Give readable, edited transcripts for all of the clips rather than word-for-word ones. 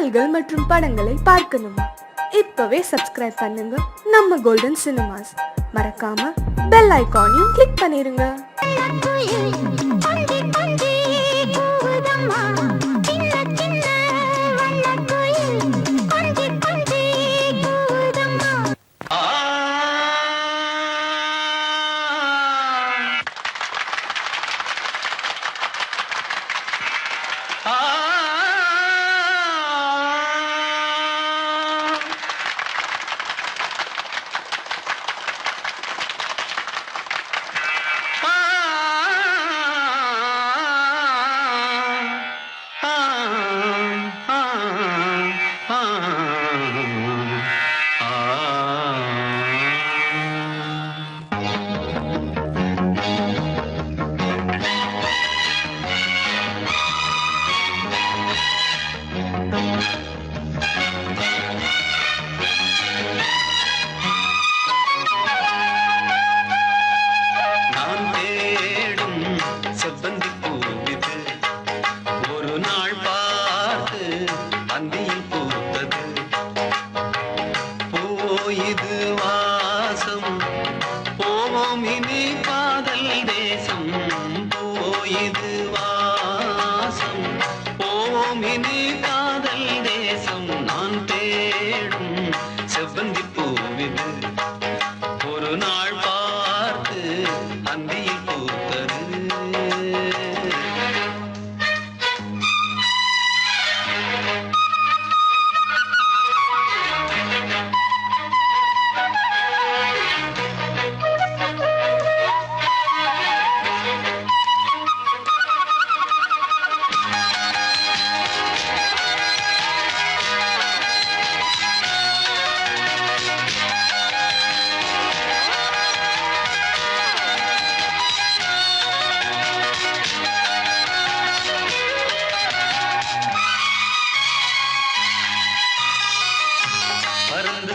பாடல்கள் மற்றும் படங்களை பார்க்கணுமா? இப்பவே சப்ஸ்கிரைப் பண்ணுங்க நம்ம கோல்டன் சினிமாஸ். மறக்காம பெல் ஐகானையும் கிளிக் பண்ணிருங்க.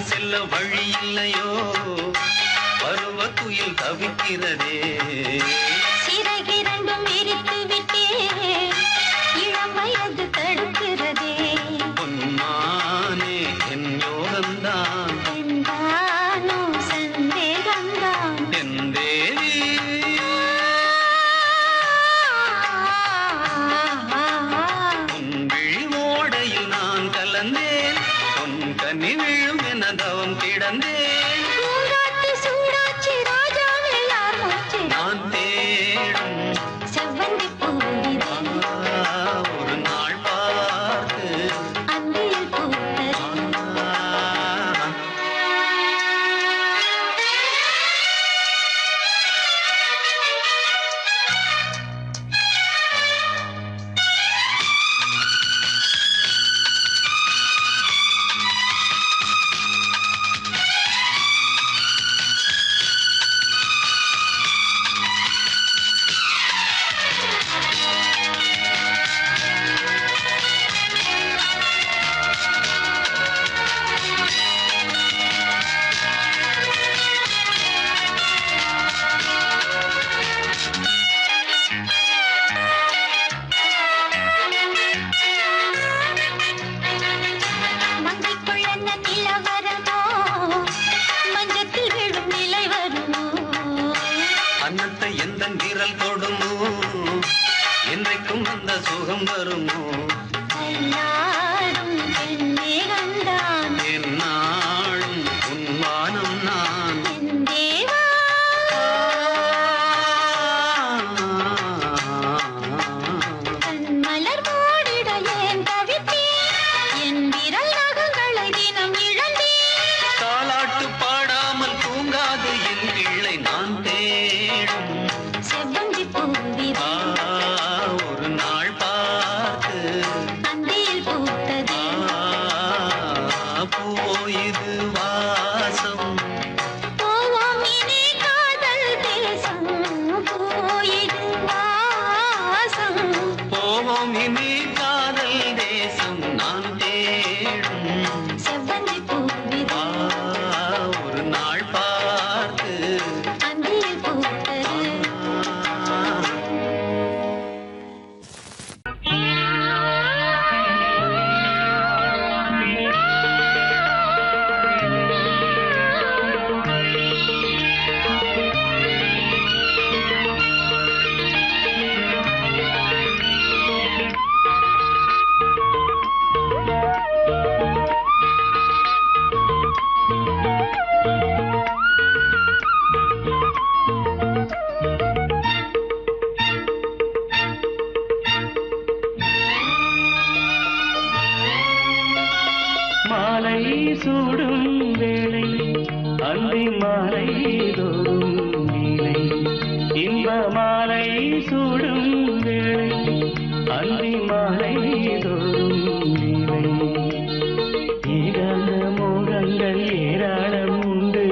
செல்ல வழி இல்லையோ, பருவத்துயில் தவிக்கிறதே. சிறகிரண்டும் விரித்து விட்டே, இளம் வயது தடுக்கிறதே. பொன்மானே என் யோகந்தான், என்றானோ சந்தேகந்தான். என் தேவி உன் விழி ஓடையில் நான் கலந்தேன், உன் கனி விழும் என தவம் கிடந்தேன். நான் தேடும் செவ்வந்தி பூவிதே, ஒரு நாள் பார்த்து அந்தியில் பூத்தது. அன்னத்தை எந்த நிரல் கொடுமோ, என்றைக்கும் அந்த சுகம் வருமோ. என்னாலும் உன்வானம் நான் தாலாட்டு பாடாமல் தூங்காது என் பிள்ளை. நான் தேடும் செவ்வந்தி பூவிதே, ஒரு நாள் பார்த்து அந்தியில் பூத்தது. பூவோயிது வாசம், போவோம் இனி காதல் தேசம். போயிது வாசம், போவோம் இனி காதல் தேசம். நான் தேடும் செவ்வந்தி பூவிதே, ஒரு நாள் பார்த்து அந்தியில் பூத்தது. மாலை சூடும் வேளை அந்தி மாலை தோறும் நீலை இன்ப மாலை சூடும் வேளை அந்தி மாலை தோறும் நீலை ஏகாந்த மோகங்கள் ஏராளம் உண்டு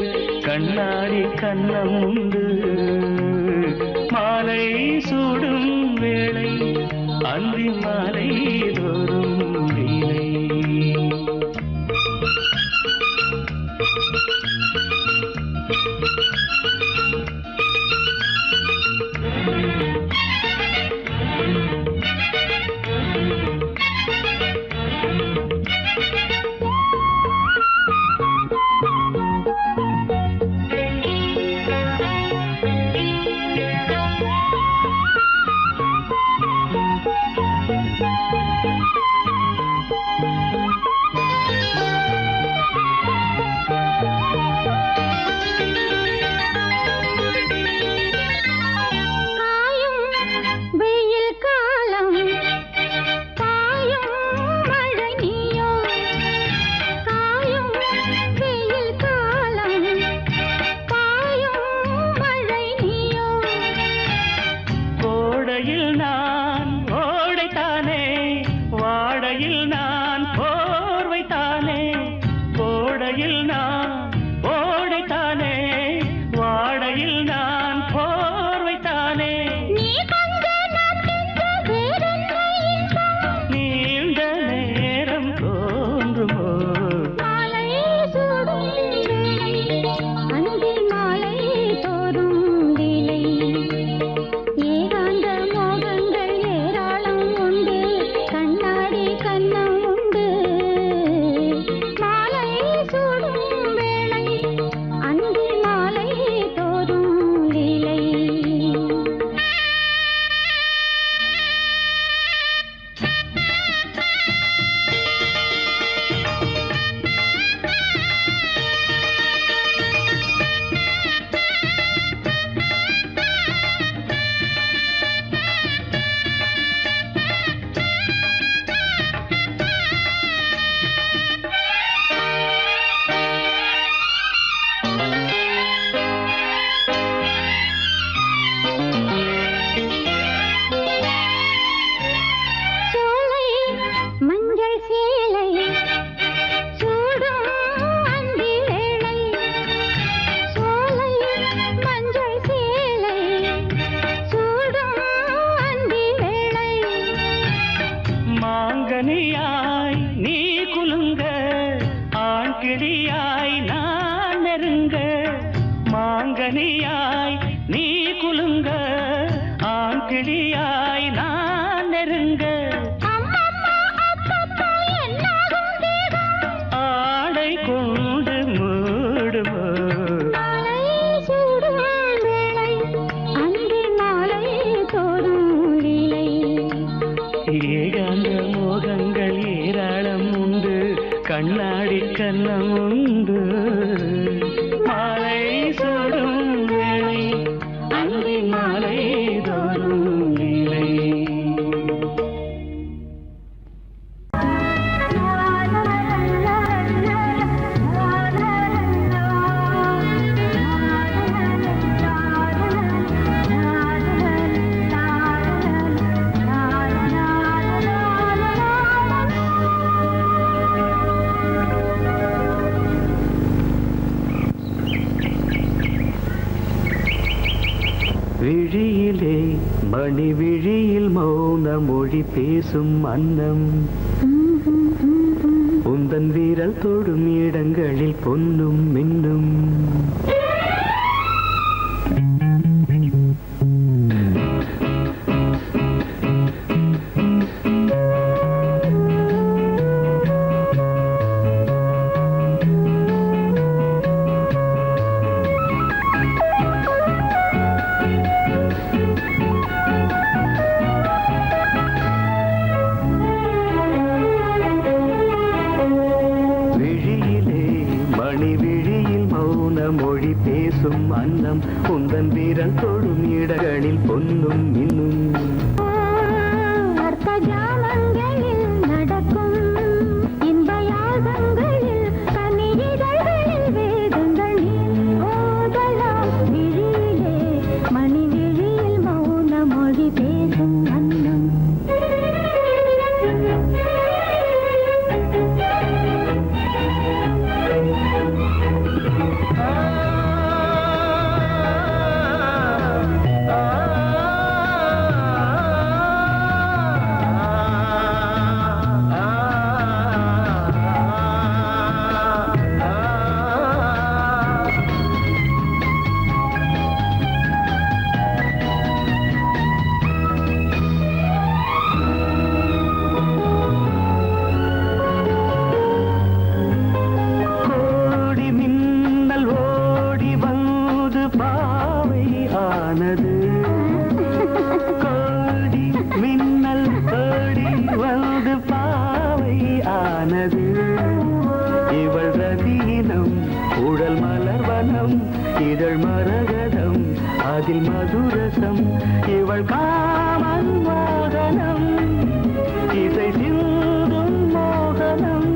கண்ணாடி கண்ணம் உண்டு மாலை சூடும் வேளை அந்தி மாலை தோறும் நீலை மாங்கனியாய் நீ குலுங்க ஆண்கிளியாய் நான் நெருங்க ஆடை கொண்டு மூடுமோ ஏகாந்த மோகங்கள் ஏராளம் உண்டு கண்ணாடி கண்ணம் உண்டு மாலை சூடும் வேளை அந்தி மாலை தோறும் நிலை விழியிலே மணி விழியில் மௌன மொழி பேசும் அன்னம் உந்தன் வீரல் தொடும் இடங்களில் பொன்னும் மின்னும் மொழி பேசும் அன்னம் உந்தன் வீரல் தொடும் இடங்களில் பொன்னும் மின்னும் அர்த்த ஜாமங்களில் நடக்கும் இன்ப யாகங்களில் ஆனது இவள் ரதியினம் உடல் மலர்வனம் இதழ் மரகதம் அதில் மதுரசம் இவள் காமன் வாகனம் இசை சிந்தும் மோகனம்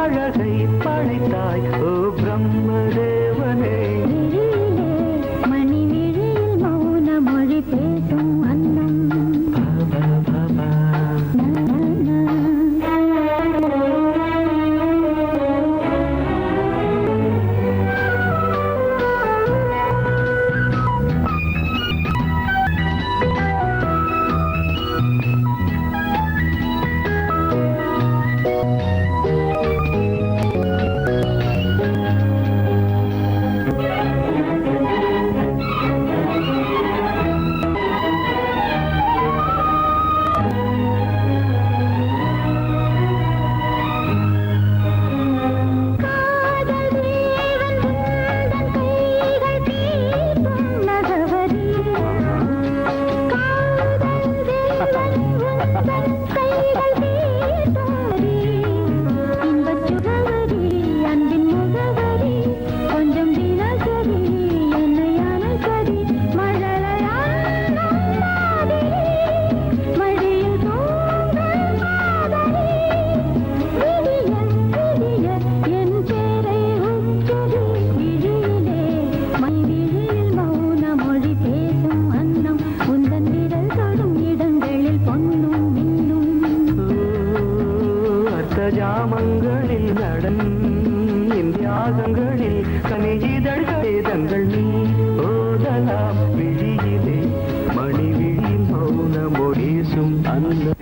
அழகை படைத்தாய் ஓ பிரம்மதேவனே மணி விழியில் மௌன மொழி பேசும் அன்னம் ஜாமங்களில் நடன் இந்தியாகங்களில் கனியிதழ்கள் வேதங்கள் நீ ஓதலாம் விழியிலே மணி விழியில் மௌன மொழிசும் அந்த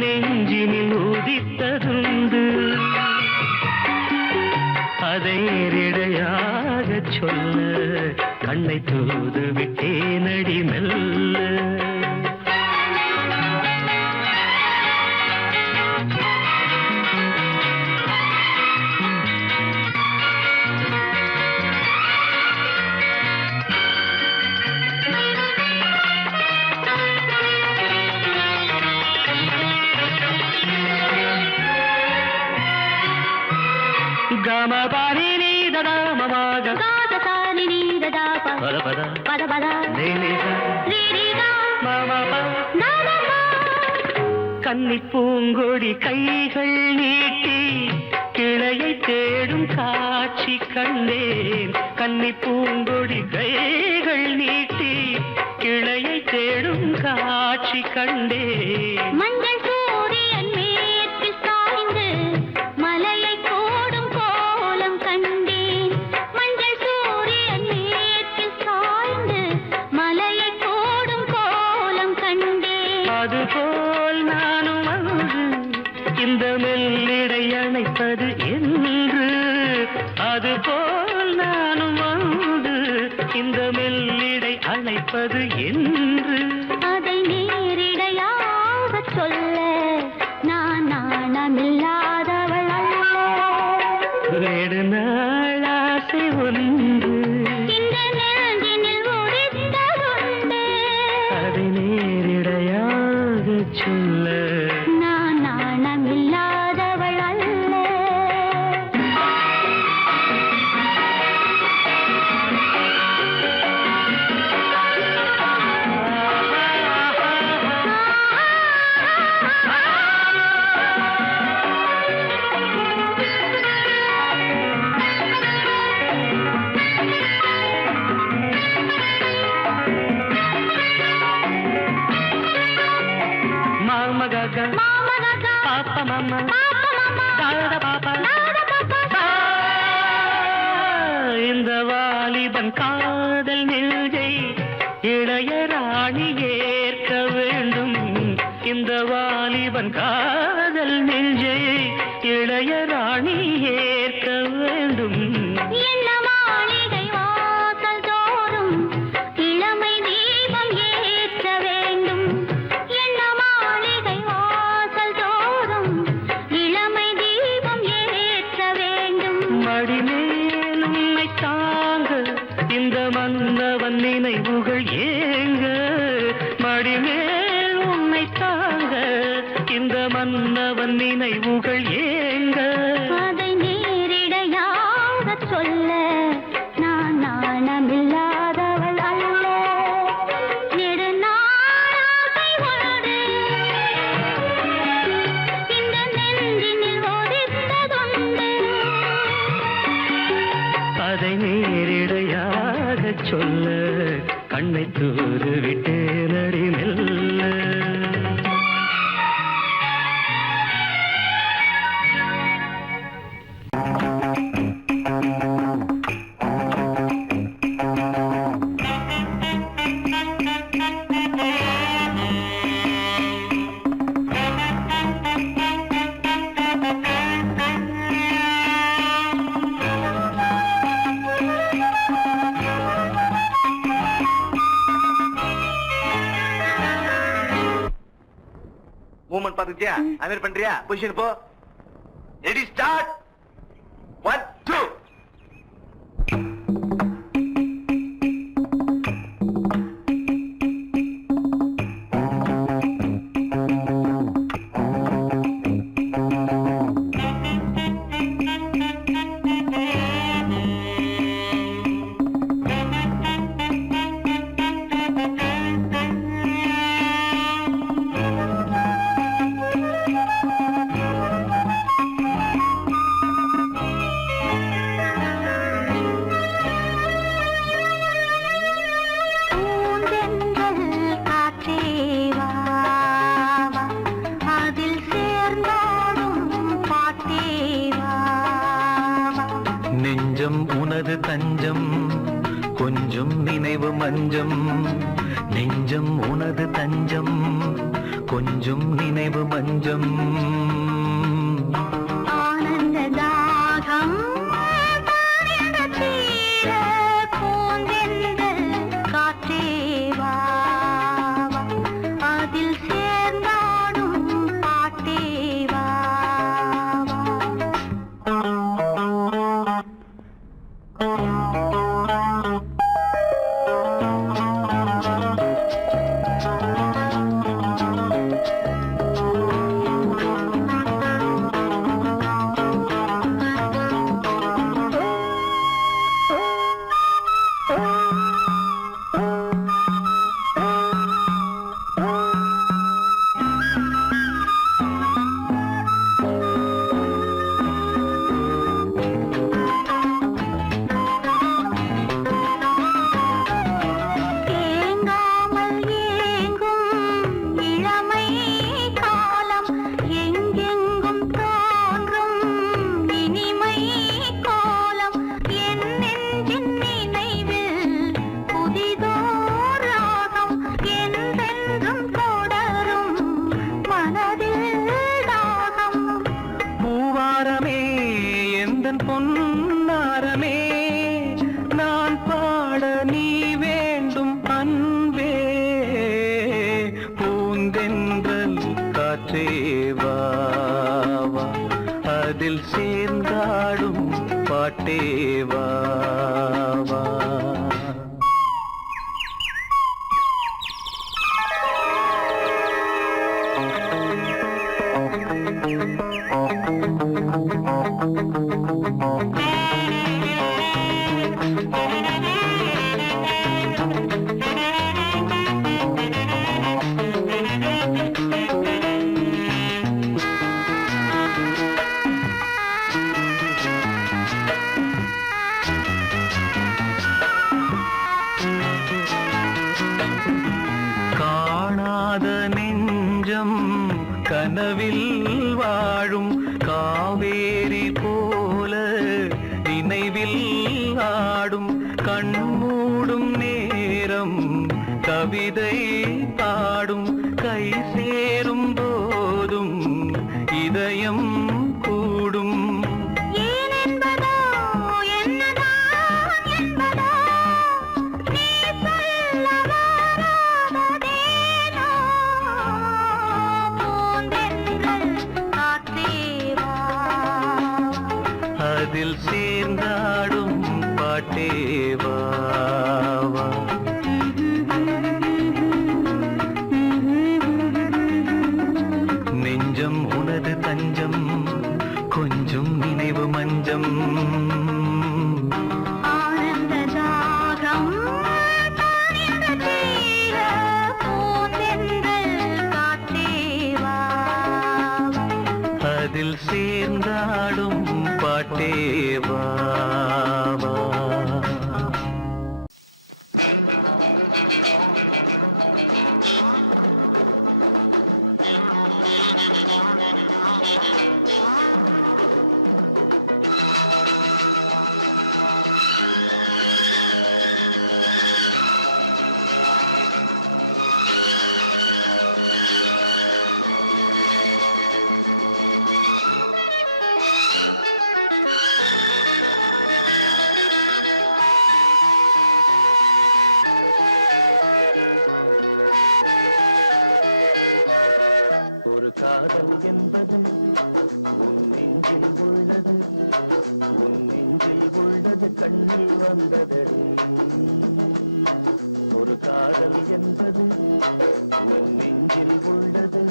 நெஞ்சினில் உதித்ததுண்டு அதை நேரிடையாக சொல்ல கண்ணை தூது விட்டேனடி மெல்ல గమ పాని నీ దద మమగ గాద సాని నీ దద పద పద పద పద నీ నీ రీ రీ గా మమ ప నా నా నా கன்னி பூங்கொடி கைகள் நீட்டி கிளையை தேடும் காட்சி கண்டேன் கன்னி பூங்கொடி கைகள் நீட்டி கிளையை தேடும் காட்சி கண்டேன் மஞ்சள் சூரியன் மேற்கில் சாய்ந்து மலையை கோடும் கோலம் கண்டேன் மஞ்சள் சூரியன் மேற்கில் சாய்ந்து மலையை கோடும் கோலம் கண்டேன் அதுபோல் நானும் வந்து இந்த மெல்லிடை அணைப்பது என்று அதுபோல் நானும் வந்து இந்த மெல்லிடை அணைப்பது என்று அதை நேரிடையாக சொல்ல நான் நாணமில்லாதவள் அல்ல வேடு நாள் ஆசை ஒன்று இந்த நெஞ்சினில் உதித்ததுண்டு அதை நேரிடையாக சொல்ல நான் நாணமில்லாதவள் அல்ல இந்த வாலிபன் காதல் நெஞ்சை இளையராணி ஏற்க வேண்டும். இந்த வாலிபன் காதல் நெஞ்சை இளையராணி ஏற்க வேண்டும். என்ன மாளிகை வாசல் தோறும் இளமை தீபம் ஏற்ற வேண்டும். என்ன மாளிகை வாசல் தோறும் இளமை தீபம் ஏற்ற வேண்டும். மடிமேல் உன்னை தாங்க இந்த மன்னவன் நினைவுகள் ஏங்க. மடிமேல் உன்னை தாங்க இந்த மன்னவன் நினைவுகள் ஏங்க. அதை நேரிடையாக சொல்ல நான் நாணமில்லாதவள் அல்ல. நெடுநாளாசை உண்டு இந்த நெஞ்சினில் ஒதித்ததுண்டு. அதை நேரிடையாக சொல்ல கண்ணை தூது விட்டு நடி மெல்ல. மூவ்மெண்ட் பாத்துக்கிட்டியா? அமீர் பண்றியா? பொசிஷன் போ. Ready start. 1 2. நெஞ்சம் உனது தஞ்சம் கொஞ்சம் நினைவு மஞ்சம். நெஞ்சம் உனது தஞ்சம் கொஞ்சம் நினைவு மஞ்சம். ஆனந்த தாகம் தீர பூந்தென்றல் காற்றே வா வா. அதில் சேர்ந்தாடும் பாட்டே வா வா. பொன்னாரமே நான் பாட நீ வேண்டும் அன்பே. பூந்தென்றல் காற்றே வா வா. அதில் சேர்ந்தாடும் பாட்டே வா வா. காணாத நெஞ்சம் கனவில் வாழும் காவேரி போல நினைவில் ஆடும் கண்மூடும் நேரம் கவிதை பாடும் கை சேரும் போதும் இதயம் கூடும் ஏனென்பதோ என்னதான் என்பதோ நீ சொல்ல வராததேனோ பூந்தென்றல் காற்றேவா அதில் சேர்ந்தாடும் பாட்டேவா நெஞ்சம் உனது தஞ்சம் கொஞ்சம் நினைவு மஞ்சம் ஆனந்த தாகம் தானிந்த தீர பூந்தென்றல் காற்றேவா அதில் சேர்ந்தாடும் பாட்டேவா காதல் என்பது உன் நெஞ்சில் உள்ளது, உன் நெஞ்சில் உள்ளது கண்ணில் வந்ததடி. ஒரு காதல் என்பது உன் நெஞ்சில் உள்ளது,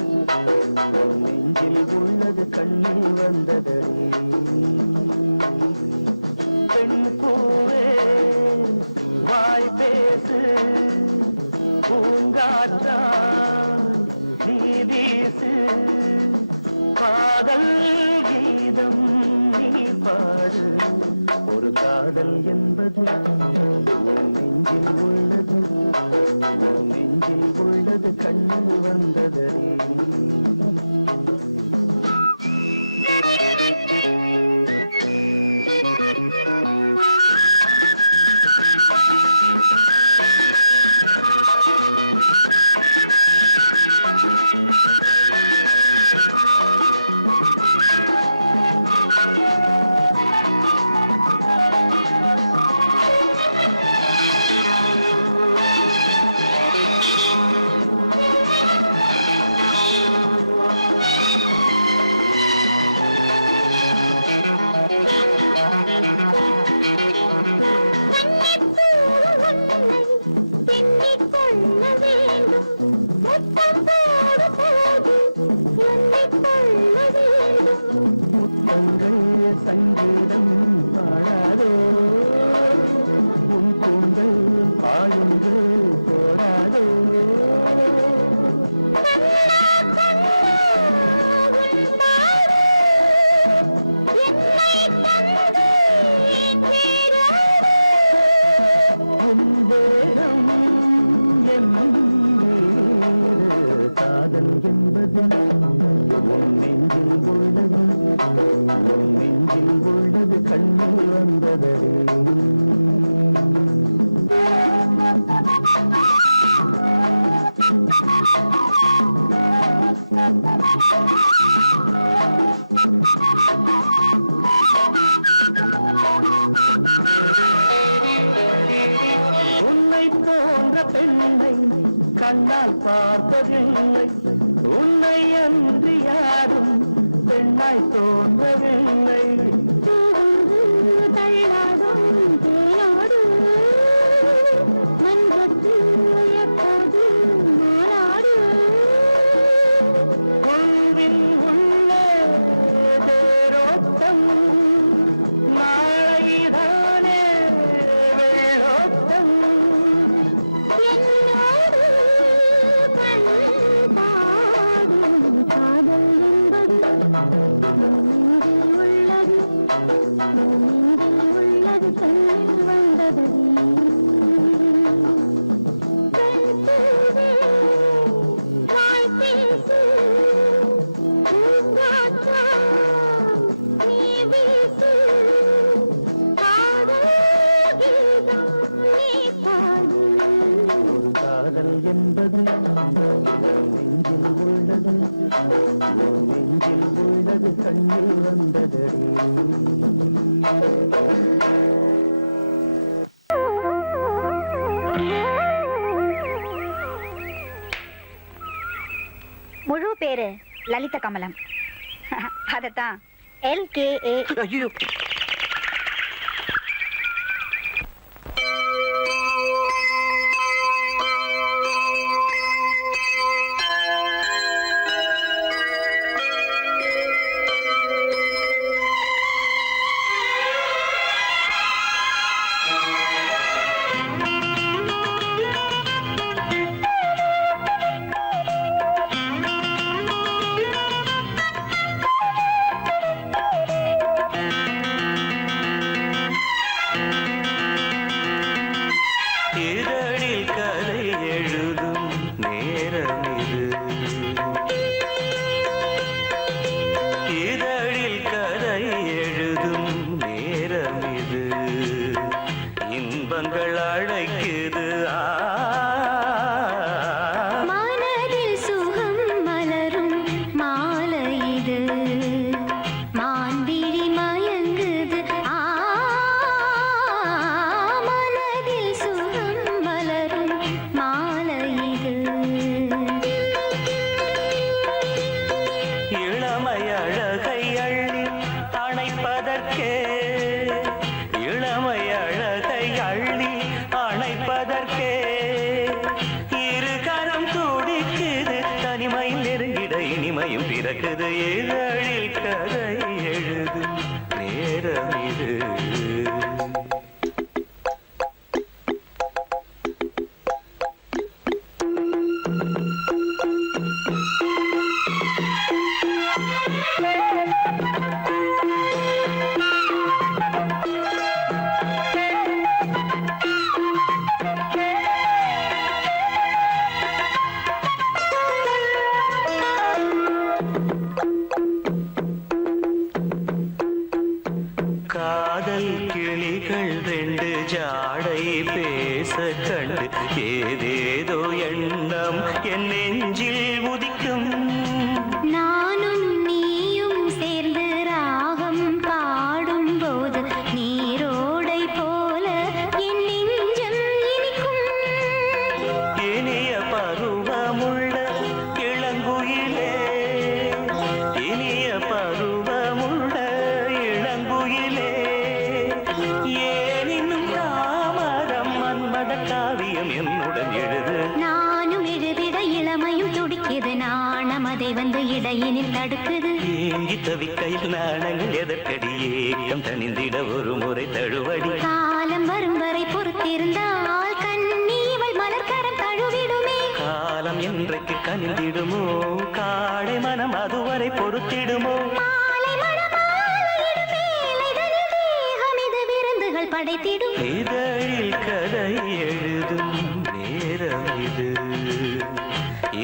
உன் நெஞ்சில் உள்ளது கண்ணில் வந்ததடி. பெண் பூவே வாய் பேசு, பூங்காற்றா நீ வீசு, காதல் கீதம் நீ பாடு. ஒரு காதல் என்பது உன் நெஞ்சில் உள்ளது, உன் நெஞ்சில் உள்ளது கண்ணில் வந்ததடி. முத்தங்கள் சங்கீதம் பாடாதோ, உன் கூந்தல் பாயுந்து போடாதோ. உந்தேகம் என் காதல் என்பது உன் நெஞ்சில் உள்ளது, உன் நெஞ்சில் உள்ளது கண்ணில் வந்ததடி. உன்னை போன்ற பெண்ணை கண்ணால் பார்த்ததில்லை, உன்னை அன்றி யாரும் பெண்ணாய் தோன்றவில்லை. தள்ளாடும் தேனாடு மன்றத்தில் எப்போது மாறாடு. கொள்வில் உள்ள தேரோட்டம் நாளைதானே வெள்ளோட்டம். என்னோடு கண் பாடும் காதல் என்பது நெஞ்சில் உள்ளது, நெஞ்சில் உள்ளது கண்ணில் வந்தது. பெண் பூவே வாய் பேசு, பூங்காற்றா நெஞ்சில் உள்ளது கண்ணில் வந்ததடி. முழு பேரு லலித கமலம். அதத்தான் LKA. ஐயோ, இதழில் கதை எழுதும் நேரம் இது. இதழில் கதை எழுதும் நேரம் இது. இன்பங்கள் அழைக்குது. மனதில் சுகம் மலரும் மாலை இது. மான்விழி மயங்குது. மனதில் சுகம் மலரும் மாலை இது. இளமை அழகை அள்ளி அணைப்பதற்கே, இளமை அழகை அள்ளி அணைப்பதற்கே இரு கரம் துடிக்குது. தனிமை நெருங்கிட இனிமையும் பிறக்குது. இதழில் கதை எழுதும் நேரம் இது. காதல் கிளிகள் ரெண்டு ஜாடை பேச கண்டு ஏதேதோ எண்ணம் என் நெஞ்சில் உதிக்கும். நானும் நீயும் சேர்ந்து ராகம் பாடும் போது நீரோடை போல என் நெஞ்சம் இனிக்கும். இனிய பருவமுள்ள இளங்குயிலே, இனிய பருவமுள்ள இளங்குயிலே, ஏன் இன்னும் தாமதம்? மன்மத காவியம் என்னுடன் எழுது. நானும் எழுதிட இளமையும் துடிக்குது. நாணம் அதை வந்து இடையினில் தடுக்குது. ஏங்கி தவிக்கையில் நாணங்கள் எதற்கடி? ஏக்கம் தணிந்திட ஒரு முறை தழுவடி. காலம் வரும் வரை பொறுத்திருந்தால் கண்ணீவள் மலர்கரம் தழுவிடுமே. காலம் என்றைக்கு கனிந்திடுமோ? காடை மனம் அதுவரை பொறுத்திடுமோ? மாலை மணமாலையிடும் வேளைதனில் தேகம் இது விருந்துகள் படைத்திடும். இதழில் கதை எழுதும் நேரம் இது.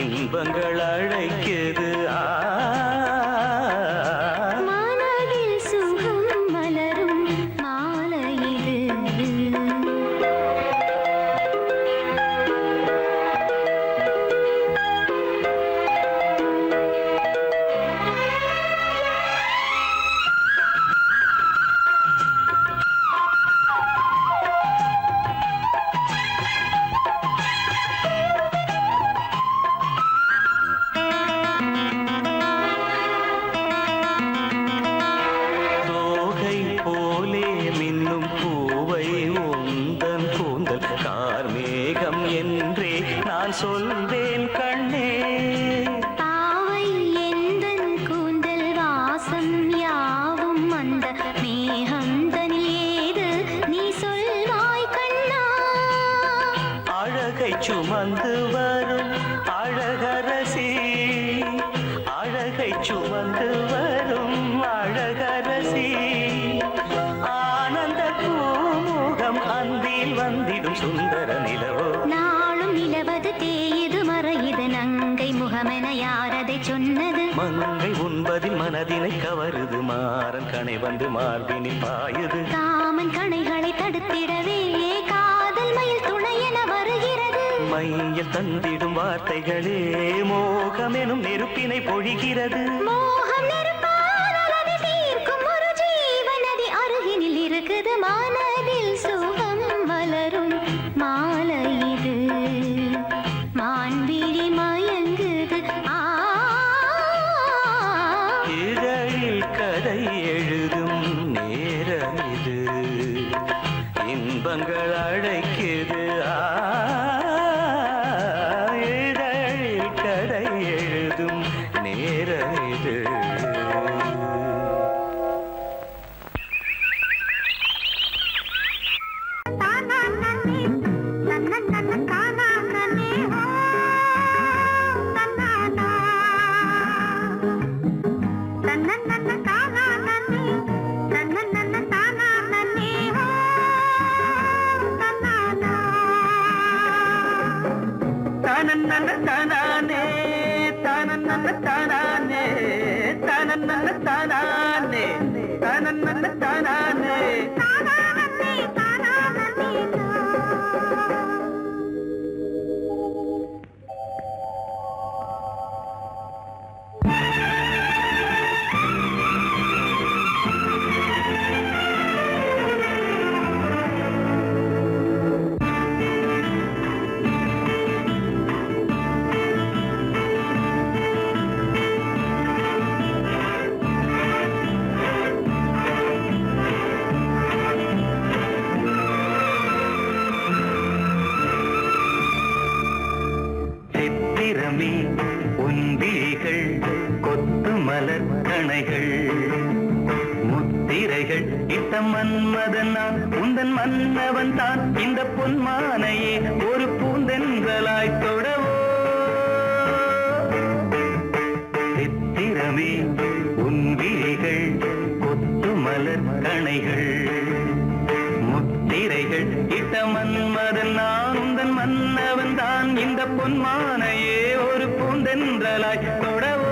இன்பங்கள் அழைக்குது. மனதில் சுகம் மலரும் மாலை இது. தோகை போலே மின்னும் பூவை உந்தன் கூந்தல் கார்மேகம் என்றே நான் சொல்வேன் கண்ணே. பாவை எந்தன் கூந்தல் வாசம் யாவும் அந்த மேகந்தனில் ஏது நீ சொல்வாய் கண்ணா. அழகை சுமந்து வரும் அழகரசி, அழகை சுமந்து வரும் அழகரசி, ஆனந்த பூமுகம் அந்தில் வந்திடும் சுந்தர நிலவோ. நாளும் நிலவது தேயுது மறையுது நங்கை முகமென யாரதை சொன்னது? மங்கை உண்பதில் மனதினை கவருது. மாறன் கணை வந்து மார்பினில் பாயுது. காமன் கணைகளை தடுத்திடவே காதல் மயில் துணை என வருகிறது. மையில் தந்திடும் வார்த்தைகளே மோகமெனும் நெருப்பினை பொழிகிறது. மோகம் நெருப்பானது தீர்க்கும் ஒரு ஜீவநதி அருகினில் இருக்குது. மனதில் சுகம் மலரும் மாலை இது. மான்விழி மயங்குது. இதழில் கதை எழுதும் நேரம் இது. இன்பங்கள் அழைக்குது. இதழில் கதை எழுதும் நேரம் இது. உன்விழிகள் கொத்து மலர் கணைகள் முத்திரைகள் இட்ட மன்மதன் நான் உந்தன் மன்னவன் தான். இந்த பொன்மானையே ஒரு பூந்தென்றலாய் தொடவோ. சித்திரமே உன்விழிகள் கொத்து மலர் கணைகள் முத்திரைகள் இட்ட மன்மதன் நான் உந்தன் மன்னவன் தான். இந்த பொன்மானையே ஒரு பூந்தென்றலாய் தொடவோ.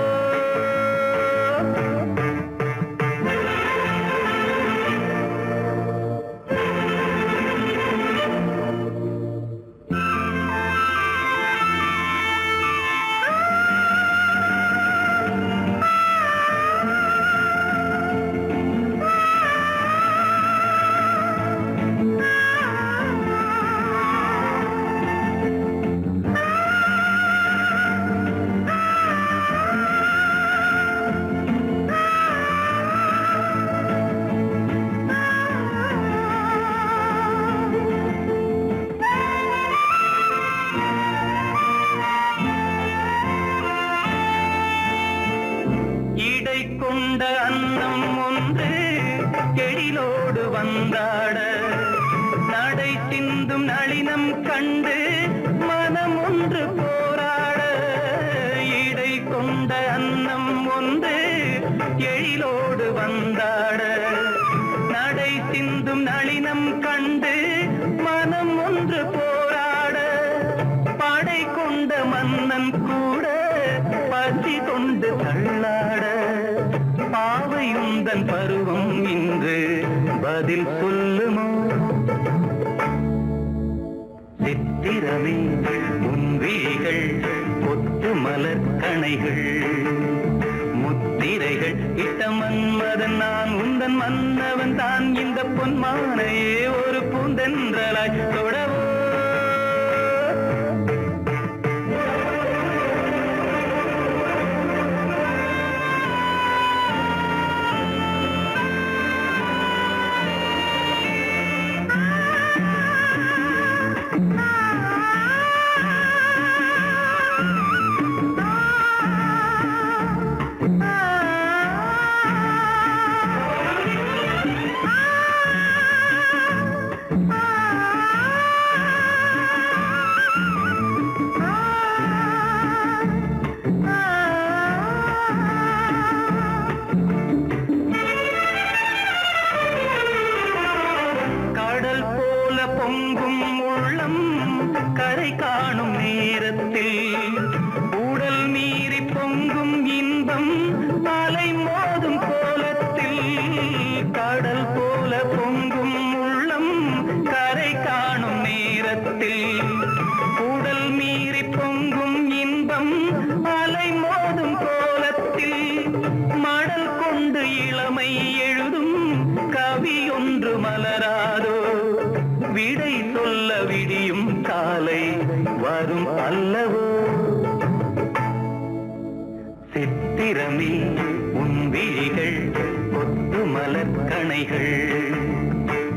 கொண்ட அன்னம் ஒன்று எழிலோடு வந்தாட நடை சிந்தும் நளினம் கண்டு மனம் ஒன்று போராட. இடை கொண்ட அன்னம் ஒன்று எழிலோடு வந்தாட நடை சிந்தும் நளினம் கண்டு மனம் ஒன்று போராட. படை கொண்ட மன்னன் கூட பசி கொண்டு தள்ளாட. பாவையுந்தன் பருவம் இன்று பதில் சொல்லுமோ. சித்திரமே முன்விழிகள் கொத்து மலர் கணைகள் முத்திரைகள் இட்ட மன்மதன் நான் உந்தன் மன்னவன் தான். இந்த பொன்மானையே ஒரு பூந்தென்றலாய் தொடவோ. பொங்கும் உள்ளம் கரை காணும் நேரத்தில் உடல் மீறி பொங்கும் இன்பம் அலை மோதும் கோலத்தில். கடல் போல பொங்கும் உள்ளம் கரை காணும் நேரத்தில் உடல் கணைகள்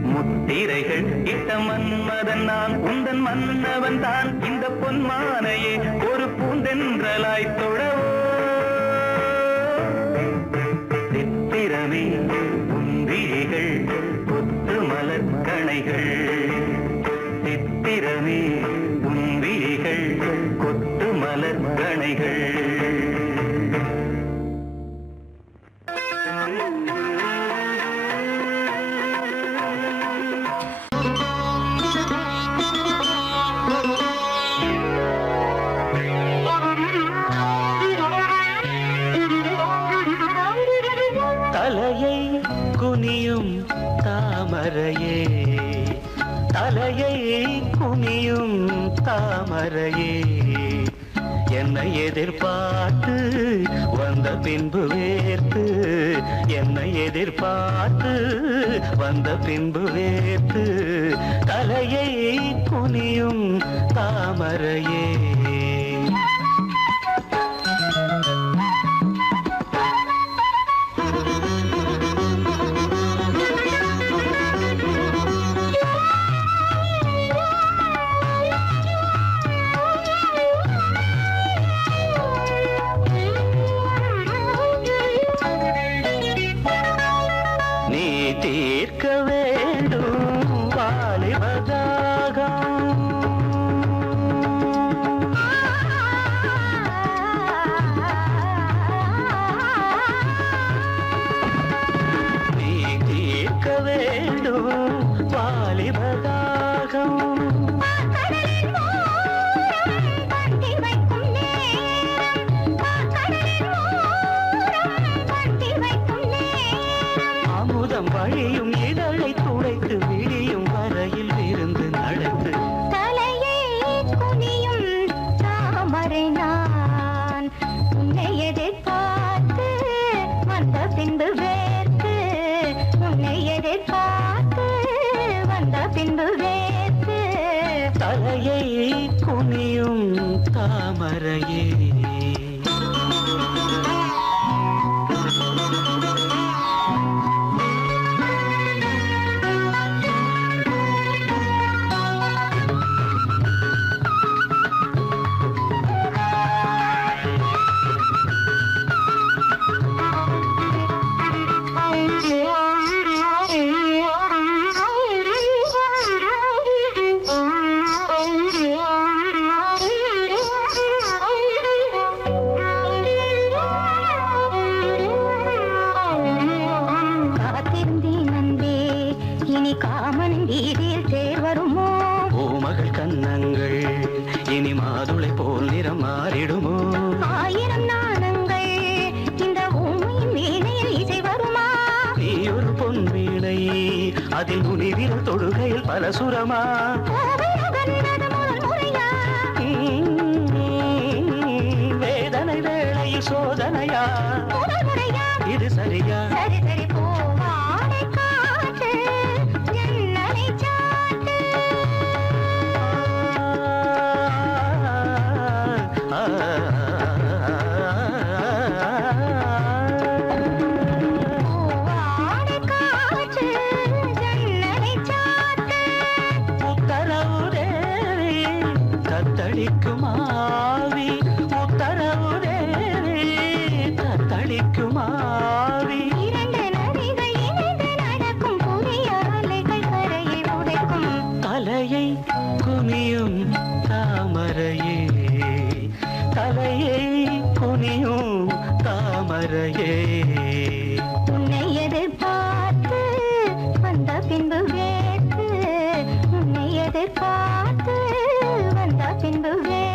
முத்திரைகள் இட்ட மன்மதன் நான் உந்தன் மன்னவன் தான் இந்த பொன்மானையே ஒரு பூந்தென்றலாய் தொழவோ சித்திரமே உந்திரிகள் கொத்து மலர் கணைகள் சித்திரமே உந்திரிகள் கொத்து மலர் கணைகள் தலையை குனியும் தாமரையே தலையை குனியும் தாமரையே என்னை எதிர்பார்த்து வந்த பின்பு வேர்த்து என்னை எதிர்பார்த்து வந்த பின்பு வேர்த்து தலையை குனியும் தாமரையே தீர்க்க வேண்டும் வாலிபதாகம் நீ தீர்க்க வேண்டும் வாலிபதாகம் வழியும் இதழை துடைத்து விழியும் வரையில் இருந்து நடந்து தலையை குனியும் தாமரை நான் உன்னை எதிர்பார்த்து வந்த பின்பு வேர்த்து உன்னை எதிர்பார்த்து வந்த பின்பு வேர்த்து தலையை குனியும் தாமரையே காமன் வீதியில் தேர் வருமோ பூமகள் கன்னங்கள் இனி மாதுளை போல் நிறம் மாறிடுமோ ஆயிரம் நாணங்கள் இந்த பூமியின் வீணையில் இசை வருமா நீ ஒரு பொன் வீணை அதில் நுனிவிரல் தொடுகையில் பல சுரமா வேதனை வேளையில் சோதனையா இது சரியா சரி சரி பூவாடை காற்று ஜன்னலை சாட்டு பூவாடை காற்று ஜன்னலை சாட்டு உத்தரவு தேவி தத்தளிக்கும் ஆவி உத்தரவு தேவி தத்தளிக்கும் ஆவி இரண்டு நதிகள் இணைந்து நடக்கும் புதிய அலைகள் கரையை உடைக்கும் தலையை குனியும் தாமரையே தலையை குனியும் தாமரையே உன்னை எதிர்பார்த்து வந்த பின்பு வேர்த்து உன்னை எதிர்பார்த்து வந்த பின்பு வேர்த்து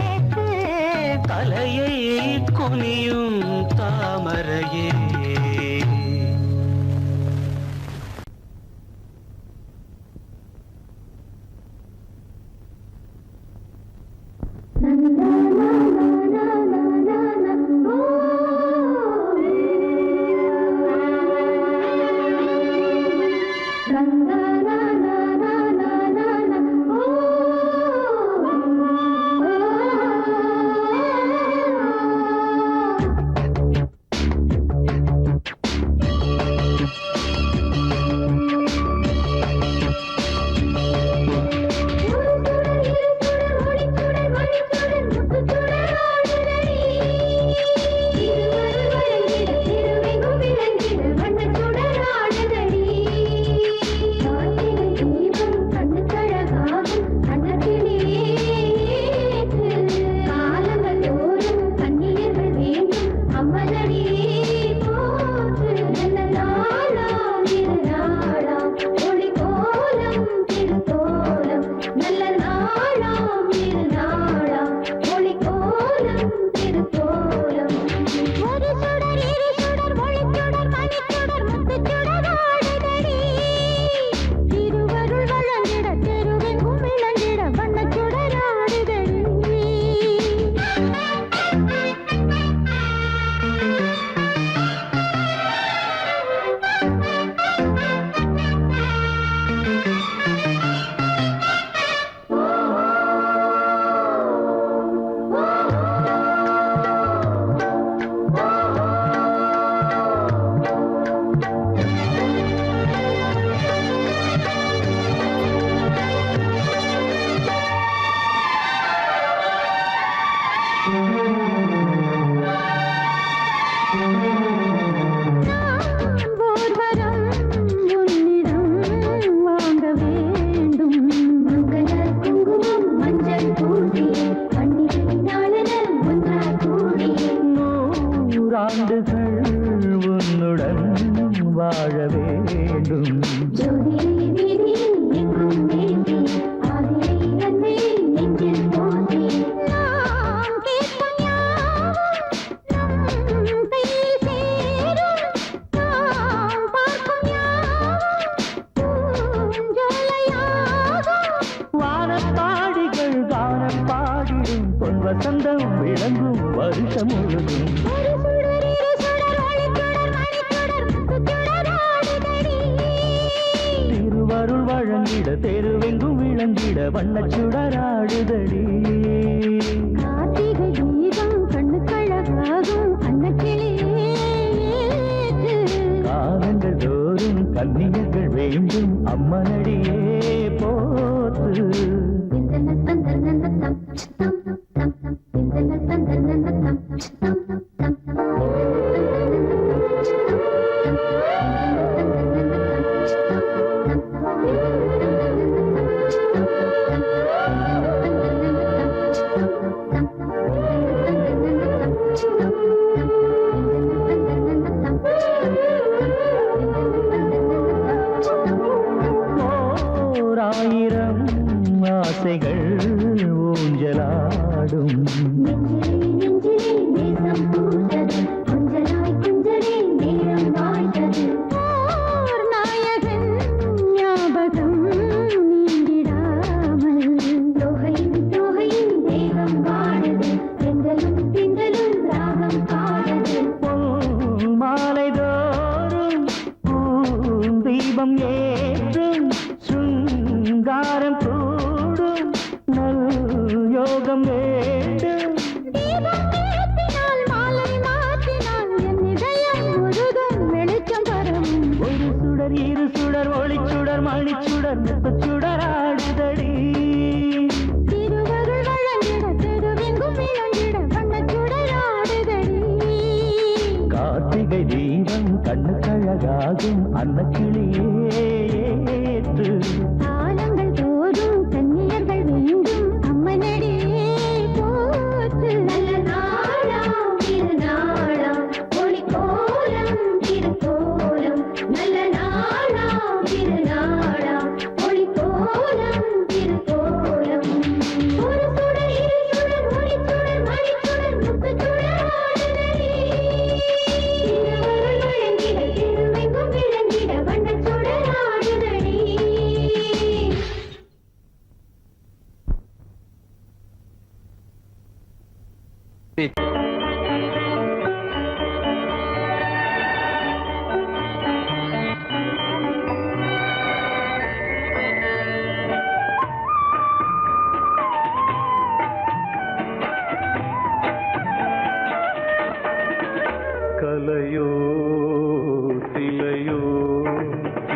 வானப்பாடிகள் கானம் பாடிடும் பொன் வசந்தம் விளங்கும் வருஷம் முழுதும் திருவருள் வழங்கிட தெருவெங்கும் விளங்கிட வண்ணச் சுடராடுதடி கார்த்திகை தீபம் கண்ணு கழகாகும் அன்னக்கிளியே காலங்கள் தோறும் கன்னியர்கள் வேண்டும் அம்மனடியே போத்து ஓராயிரம் ஆசைகள் ஊஞ்சலாடும் மாலை தோறும் தீபம் ஏற்றும் சுங்காரம் கூடும் நல் யோகம் வேண்டும் ஒரு சுடர் இரு சுடர் ஒளிச்சுடர் மணிச்சுடர் முத்துச்சுடர் ஆடுதடி கார்த்திகை தீபம் கண்ணு கழகாகும் அன்னக்கிளியே ஏற்று காலங்கள் தோறும் கன்னியர்கள் வேண்டும் அம்மனடியே போற்று நல்ல நாளாம் திருநாளாம் ஒளி கோலம் திருக்கோலம் நல்ல நாளாம் திருநாளாம் ஒளி கோலம் திருக்கோலம் ஒரு சுடர் இரு சுடர் ஒளிச்சுடர் மணிச்சுடர் முத்துச்சுடர் ஆடுதடி திருவருள் வழங்கிட திருவெங்கும் விளங்கிட வண்ணச் சுடர் ஆடுதடி கலையோ சிலையோ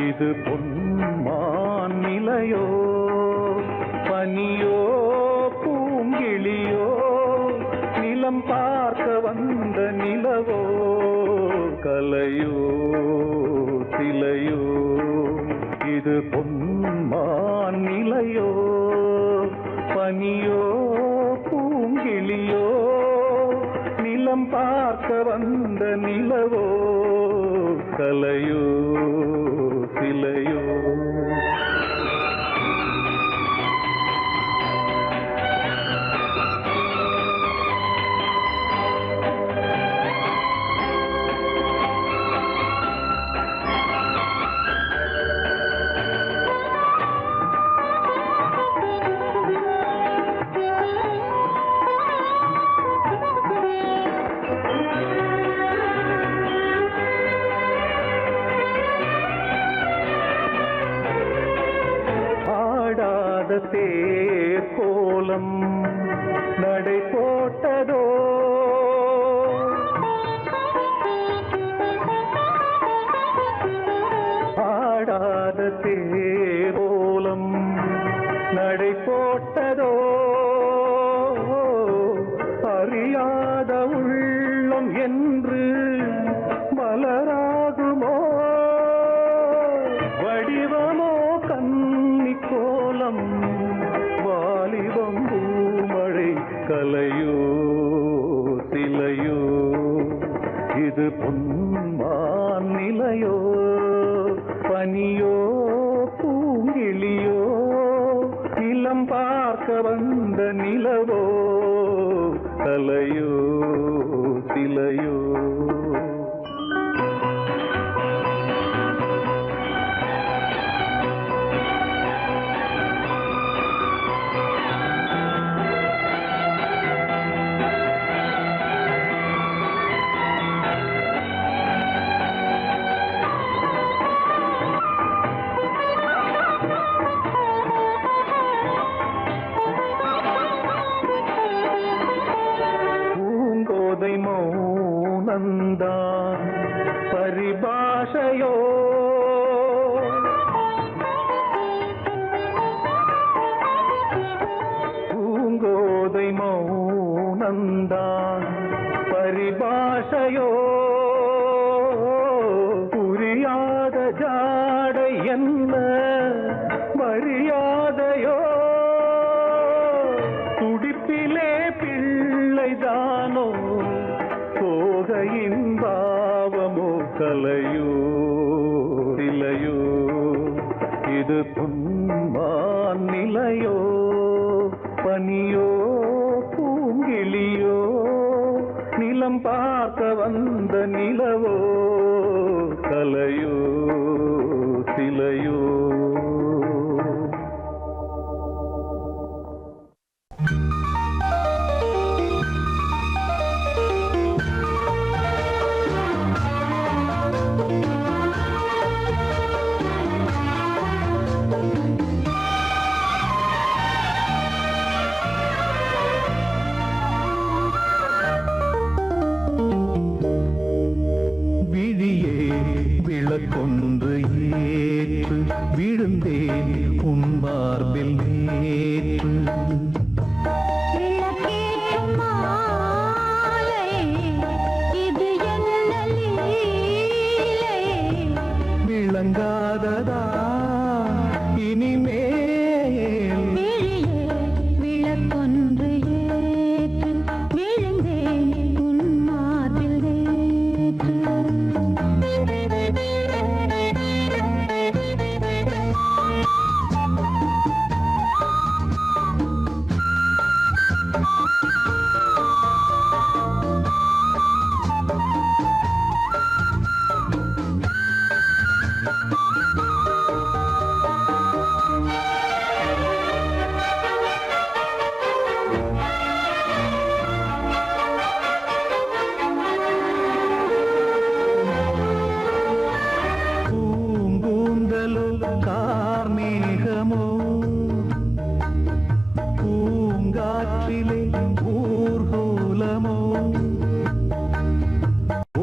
இது பொன்மான் நிலையோ பனியோ பூங்கிளியோ நிலம் பார்க்க வந்த நிலவோ கலையோ சிலையோ இது பொன்மான் நிலையோ பனியோ பூங்கிளியோ நிலம் பார்க்க வந்த நிலவோ கலையோ சிலையோ தேர் கோலம் நடை போட்டதோ ஆடாத தேர் கோலம் நடை போட்டதோ அறியாத உள்ளம் என்று மலராகுமோ வடிவமோ கன்னி கோலம் வாலிபம் பூமழை கலையோ சிலையோ இது பொன்மான் நிலையோ பனியோ பூங்கிளியோ நிலம் பார்க்க வந்த நிலவோ தலையோ சிலையோ மௌனந்தான் பரிபாஷையோ பூங்கோதை மௌனந்தான் பரிபாஷையோ புரியாத ஜாடை என்ன மரியாதையோ துடிப்பிலே பிள்ளைதானோ சோகையின் பாவமோ கலையோ சிலையோ இது புன்மான் நிலையோ பனியோ பூங்கிளியோ நிலம் பார்க்க வந்த நிலவோ கலையோ சிலையோ கொன்று ஏற்று விழுந்தேன் உன் மார்பில் நேற்று விளங்காததா இனிமேல் விளக்கொன்று ஏற்று விழுந்தேன் உன் மார்பில் நேற்று கார்மேகமோ பூங்காற்றிலே ஊர்கோலமோ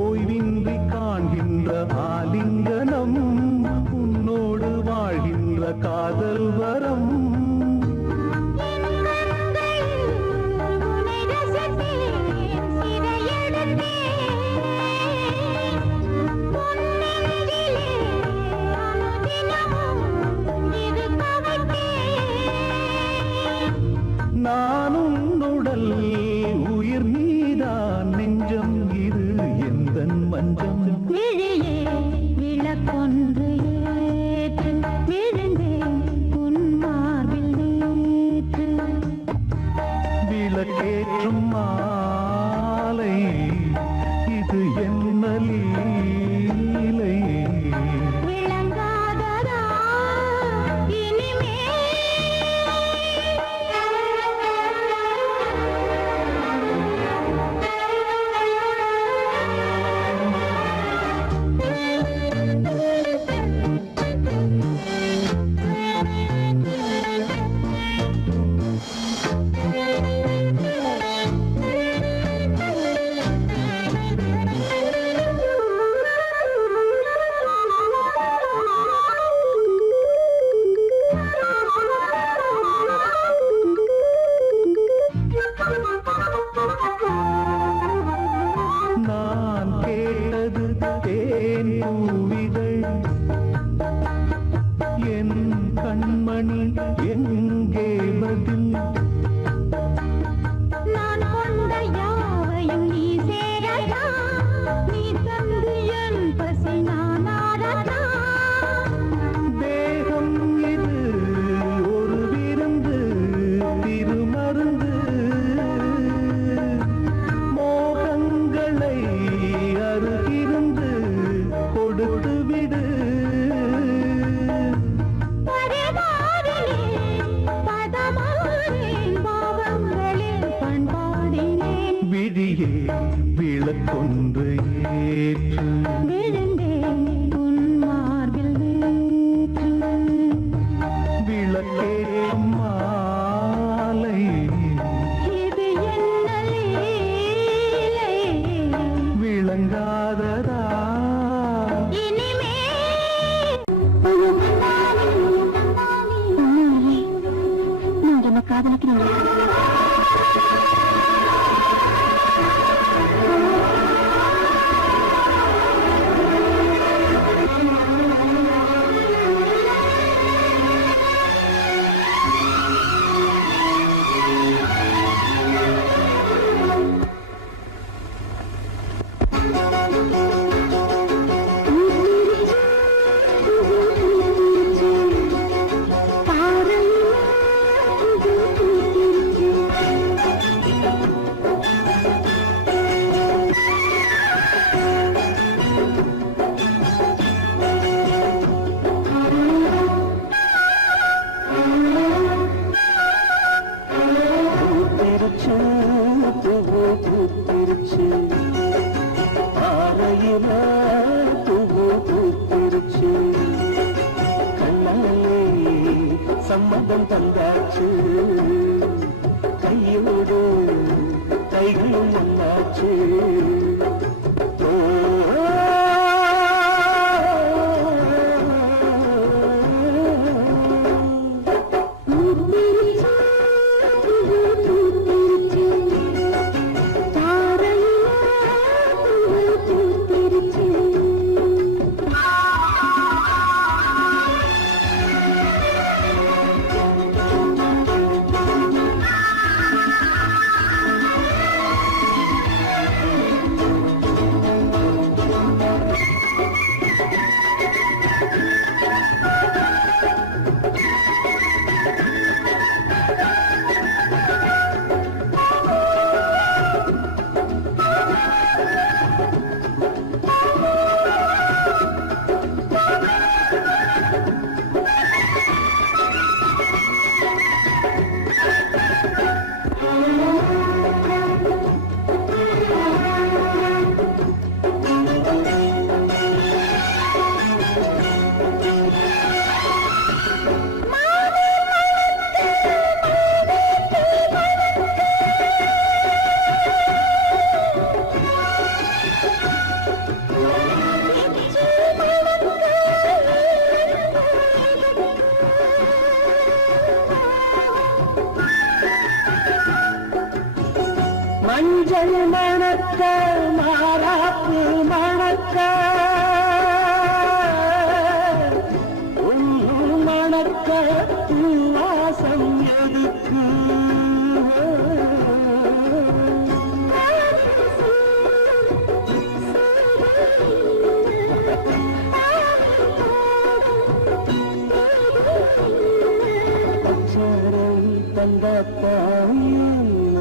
ஓய்வின்றி காண்கின்ற ஆலிங்கனம் உன்னோடு வாழ்கின்ற காதல் வரம் நான் உன்னுடல் உயிர் நீதான் நெஞ்சம் இது எந்தன் மஞ்சம் விழியே விளக்கொன்று ஏற்று விழுந்தேன் உன் மார்பில் நேற்று விளக்கேற்றும் மாலை இது என்ன லீலை விளங்காததா இனிமேல் நான் கேட்டது தேன் பூவிகள் என் கண்மணி எங்கே பதில் நான் கொண்ட யாவையும் நீ சேரதா நீ தந்து என் பசி நான் ஆடதா குடிக்கிறீங்களா? பூத்திருச்சு பூவு பூத்திருச்சு பாறையில பூவு பூத்திருச்சு கண்ணாலே சம்மதம் தந்தாச்சு கையோடு கைகளும் ஒன்னாச்சு ஓ மஞ்சள் மணக்க மாறாப்பு மணக்க ஒன்னும் மணக்க பூவாசம் எதுக்கு அச்சாரம் தந்தாத்தாய் என்ன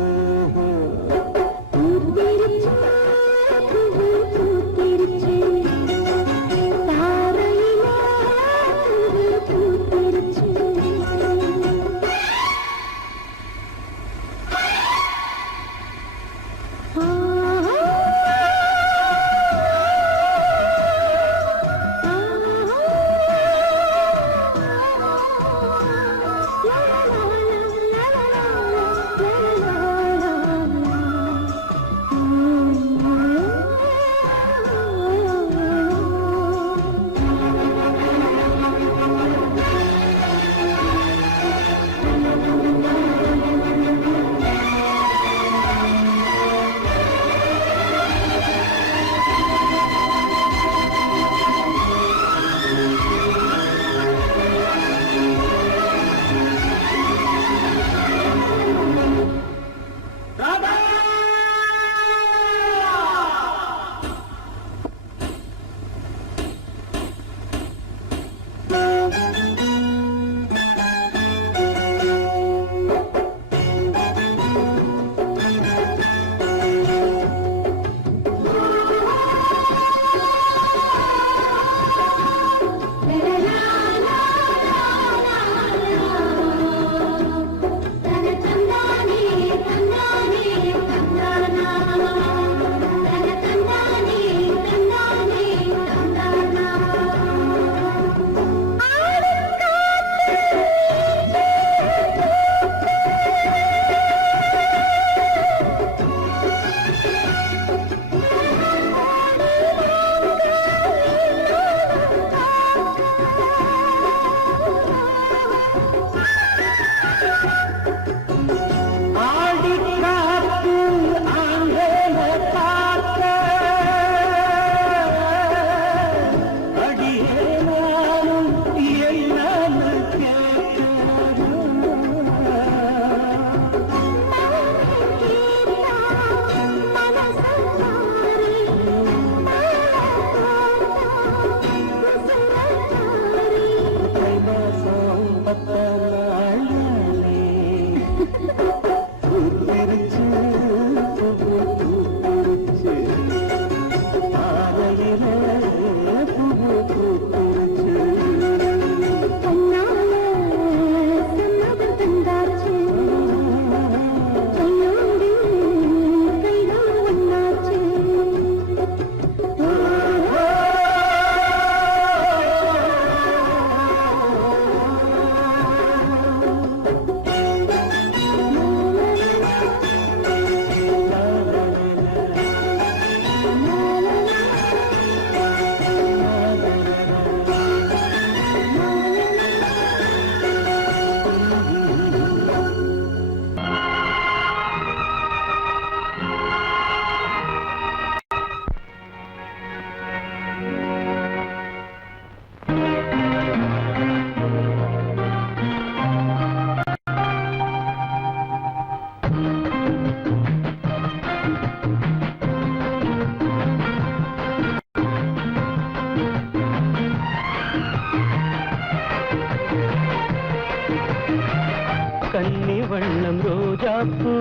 கன்னி வண்ணம் ரோஜாப்பூ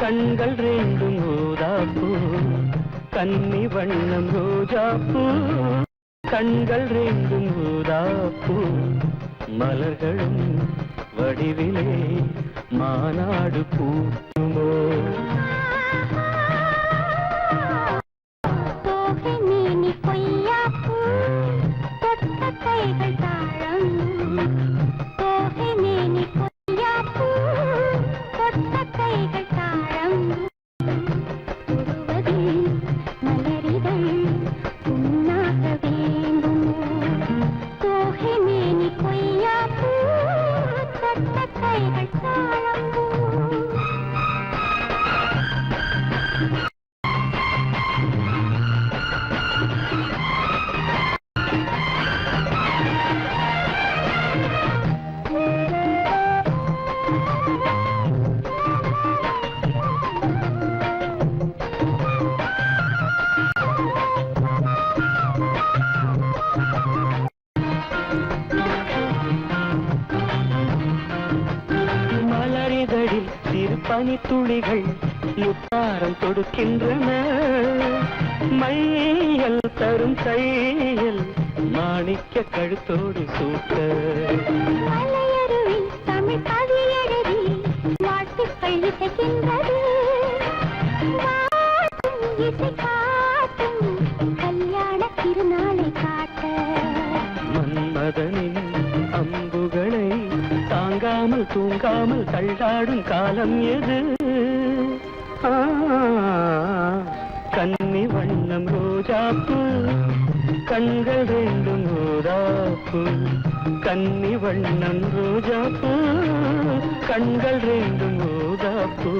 கண்கள் ரெண்டும் ஊதாப்பூ கன்னி வண்ணம் ரோஜாப்பூ கண்கள் ரெண்டும் ஊதாப்பூ மலர்களும் வடிவிலே மாநாடு பூமோ பனித்துளிகள் முத்தாரம் தொடுக்கின்றன மையல் தரும் கையில் மாணிக்க கழுத்தோடு சூட்ட தமிழ் கவி எழுதி வாழ்த்துக்கள் இசைக்கின்றது இசை காட்டும் கல்யாண திருநாளை காட்ட மன்மதனின் அம்புகளை தாங்காமல் தூங்காமல் தள்ளாடும் காலம் எது கன்னி வண்ணம் ரோஜாப்பூ கண்கள் ரெண்டும் ஊதாப்பூ கன்னி வண்ணம் ரோஜாப்பூ கண்கள் ரெண்டும் ஊதாப்பூ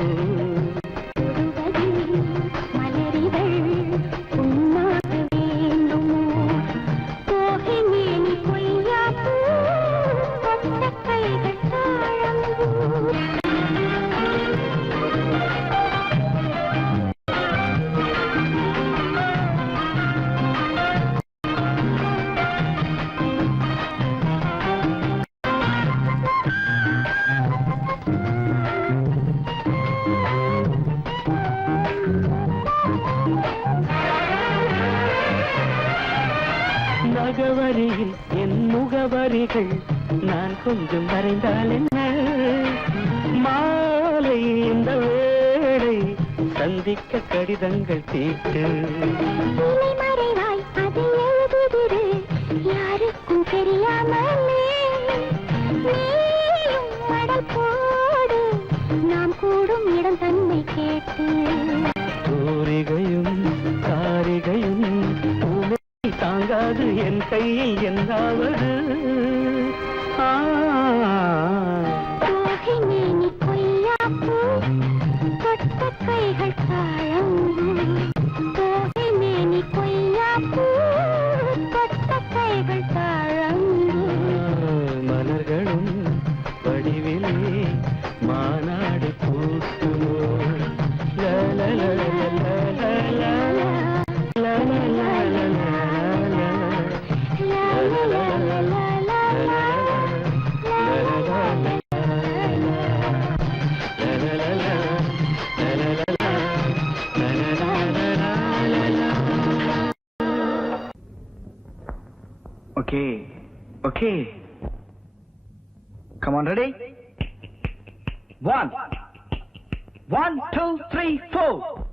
நகவரியில் என் முகவரிகள் நான் கொஞ்சம் வரைந்தால் என்ன மாலை இந்த வேளை சந்திக்க கடிதங்கள் தீட்டு மறைவாய் அதை எழுதுதிரு யாருக்கும் தெரியாமலே நீயும் மடல் போடு நாம் கூடும் இடம் தன்னை கேட்டு தூரிகையும் காரிகையும் தாங்காது என் கையில் என்னாவது கொய்யாப்பூ தொட்ட கைகள் தாழம் மேனி கொய்யாப்பூ தொட்ட கைகள் தாழம் மலர்களும் வடிவிலே மாநாடு பூசுமோ Okay. Come on, ready? 1, 2, 3, 4.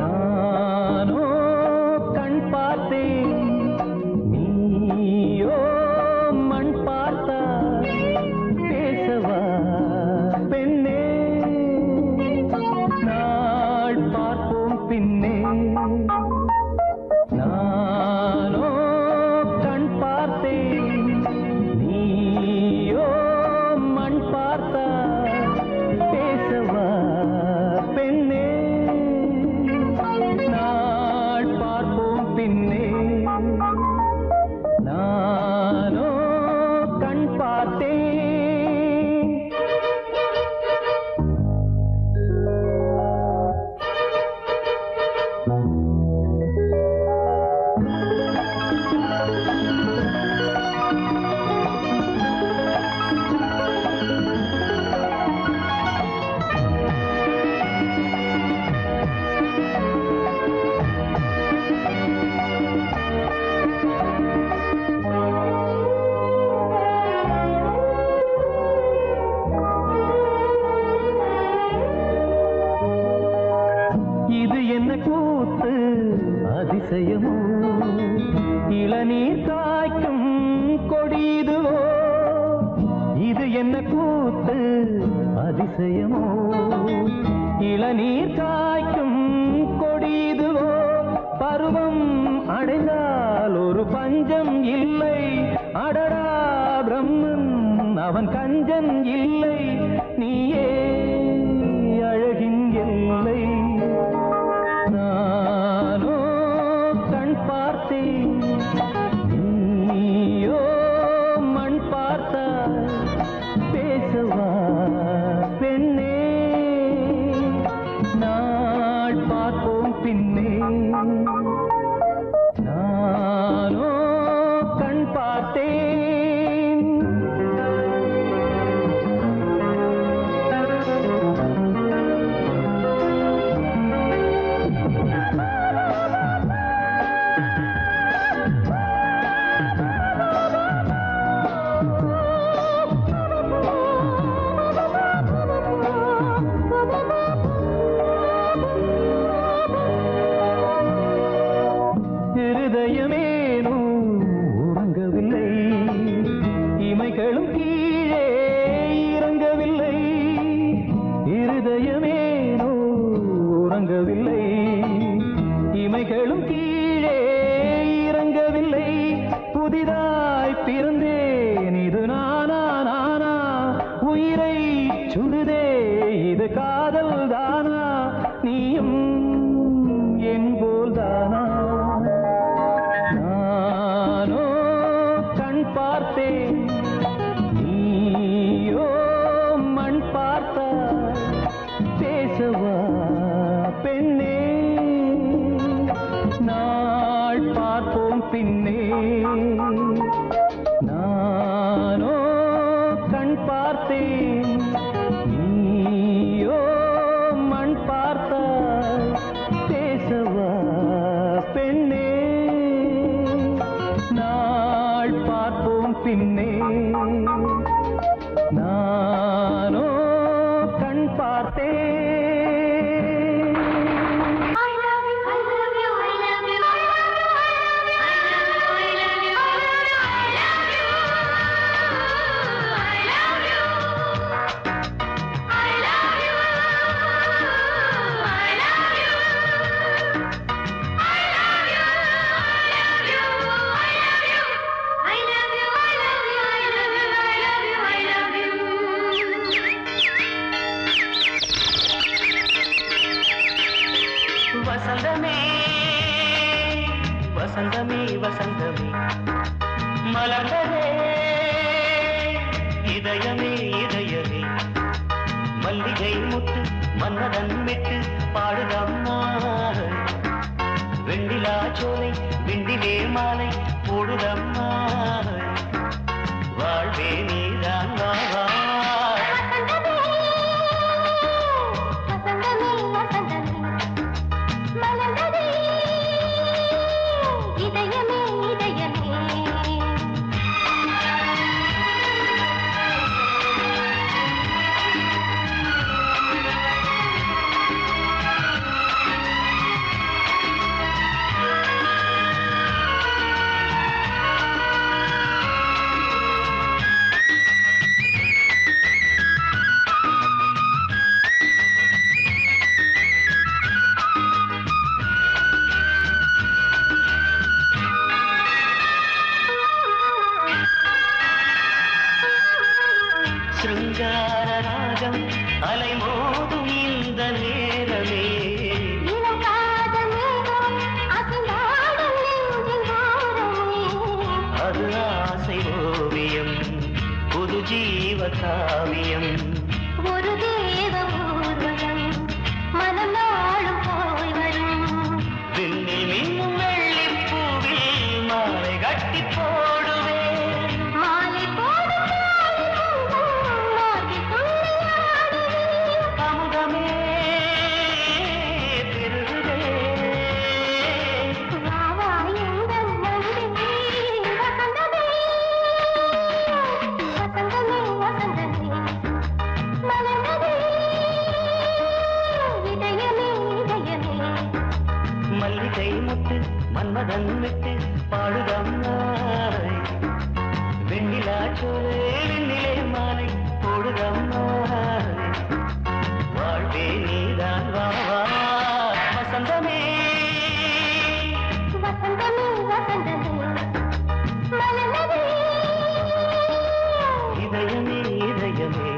நானோ கண் பார்த்து அதிசயமோ இளநீர் காய்க்கும் கொடிதுவோ இது என்ன கூத்து அதிசயமோ இளநீர் காய்க்கும் கொடிதுவோ பருவம் அடைந்தால் ஒரு பஞ்சம் இல்லை அடடா பிரம்மன் அவன் கஞ்சன் இல்லை நீயே அழகின் எல்லை நானோ கண் பார்த்தேன் நீயோ மண் பார்த்தாய் பேசவா பெண்ணே நாள் பார்ப்போம் பின்னே நானோ கண் பார்த்தேன் இருதயமேனோ உறங்கவில்லை இமைகளும் கீழே இறங்கவில்லை இருதயமேனோ உறங்கவில்லை இமைகளும் கீழே இறங்கவில்லை புதிதாய் பிறந்தேன் இது நானா நானா உயிரை சுடுதே இது காதல் தானா நீயும் என் போல் தானா நானோ கண் பார்த்தேன் நீயோ மண் பார்த்தாய் பேசவா பெண்ணே நாள் பார்ப்போம் பின்னே நானோ கண் பார்த்தேன் நீயோ மண் பார்த்தாய் பேசவா பெண்ணே நாள் பார்ப்போம் பின்னே நானோ கண் பார்த்தேன் வசந்தமே வசந்தமே வசந்தமே மலர்ந்ததே இதயமே இதயமே மல்லிகை முத்து மன்னதன் விட்டு பாடுதம்மா வெண்ணிலா சோலை விண்டிலே மாலை போடுதம்மா வாழ்வே நீதான் வா சிருங்கார ராகம் அலைமோதும் இந்த நேரமே அது ஆசை ஓவியம் புது ஜீவ காவியம் ஒரு தேவ ஊர்வலம் மனம் நாளும் போய் வரும் விண்ணில் மின்னும் வெள்ளிப்பூவில் மாலை கட்டி போடுவேன் மாலை அமுதமே பெருகுதே மன்மதன் விட்டு பாடுதம்மா வெண்ணிலா சோலை வெண்ணிலே மாலை போடுதம்மா வாழ்வே நீதான் வா வா வசந்தமே வசந்தமே வசந்தமே மலர்ந்ததே இதயமே இதயமே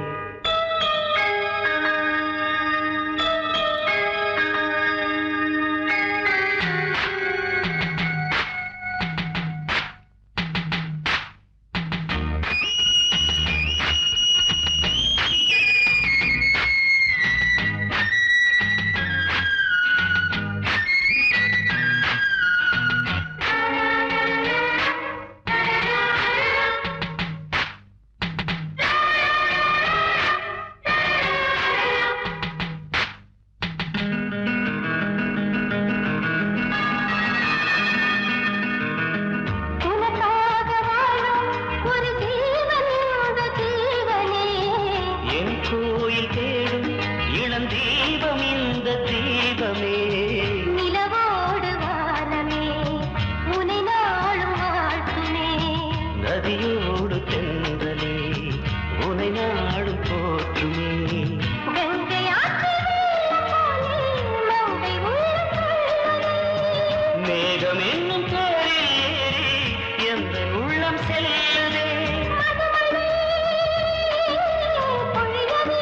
உனக்காக வாழும் ஒரு ஜீவன் இந்த ஜீவனே என் கோயில் தேடும் இளம் தீபம் இந்த தீபமே நிலவோடு வானமே உனை நாளும் வாழ்த்துமே நதியோடு தென்றலே உனை நாடும் போற்றுமே கங்கை ஆற்று வெள்ளம் போலே மங்கை உள்ளம் கொள்ளுதே. மேகம் என்னும் பேரில் ஏறி எந்த உள்ளம் செல்லுதே மதுமழை பொழியவே.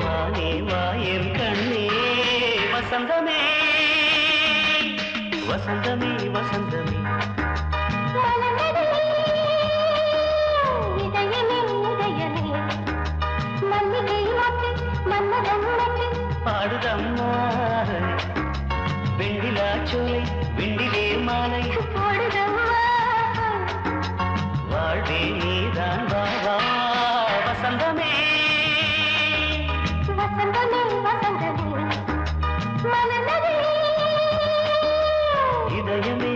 வானே வாயன் கண்ணே வசந்தமே வசந்தமே வசந்தமே மலர்ந்ததே இதயமே இதயமே மல்லிகை மொட்டு மன்மதன் மொட்டு பாடுதம்மா வெண்ணிலா சோலை வெண்ணிலே மாலை போடுதம்மா வாழ்வே நீதான் வா வா வசந்தமே வசந்தமே வசந்தமே மலர்ந்ததே இதயமே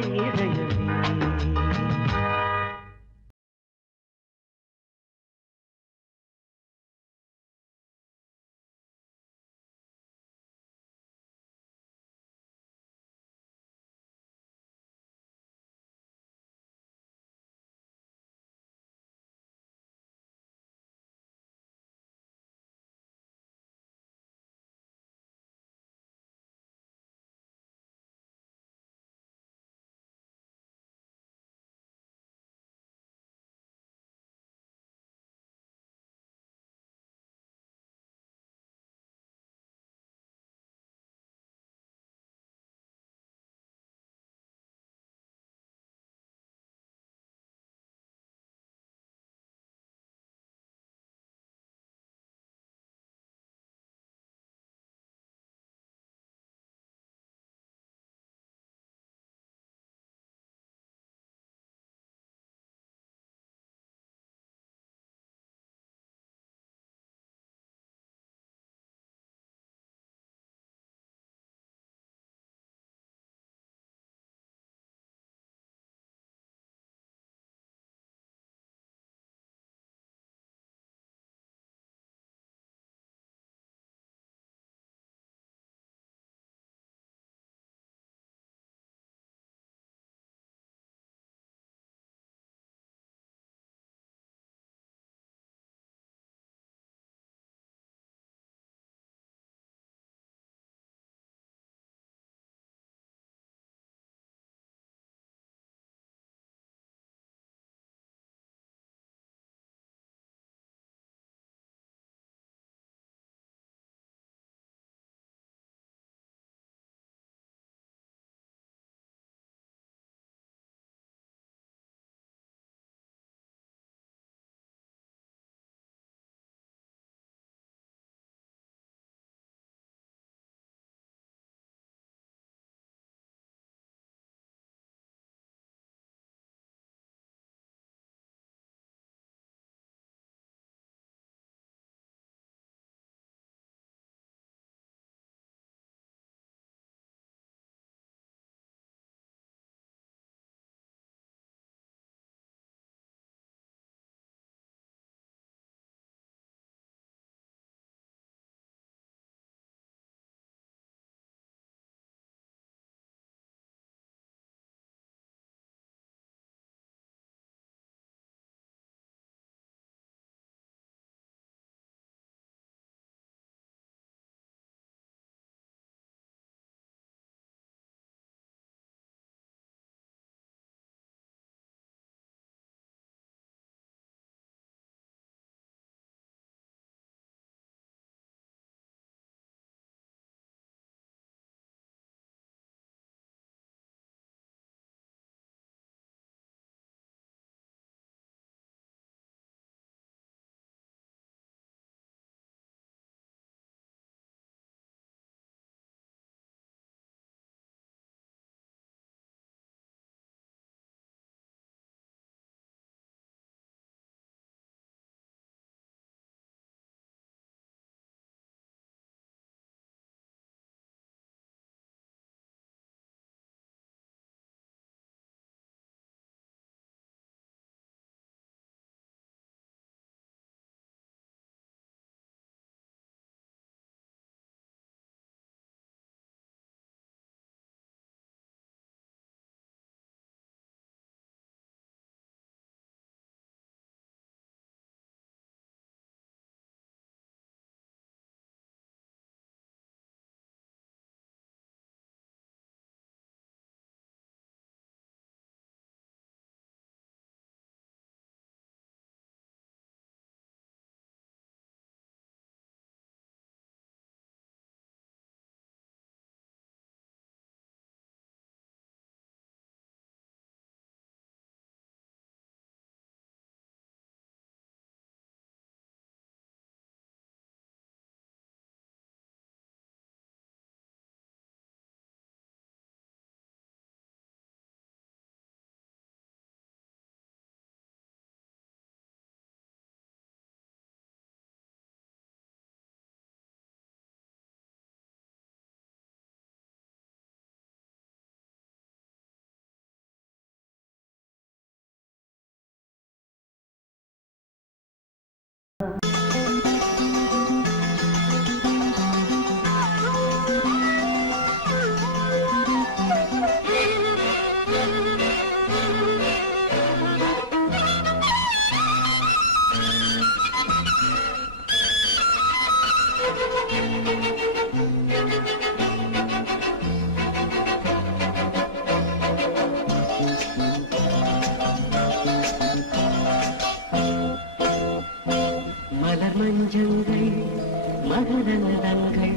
மகரந்தங்கள்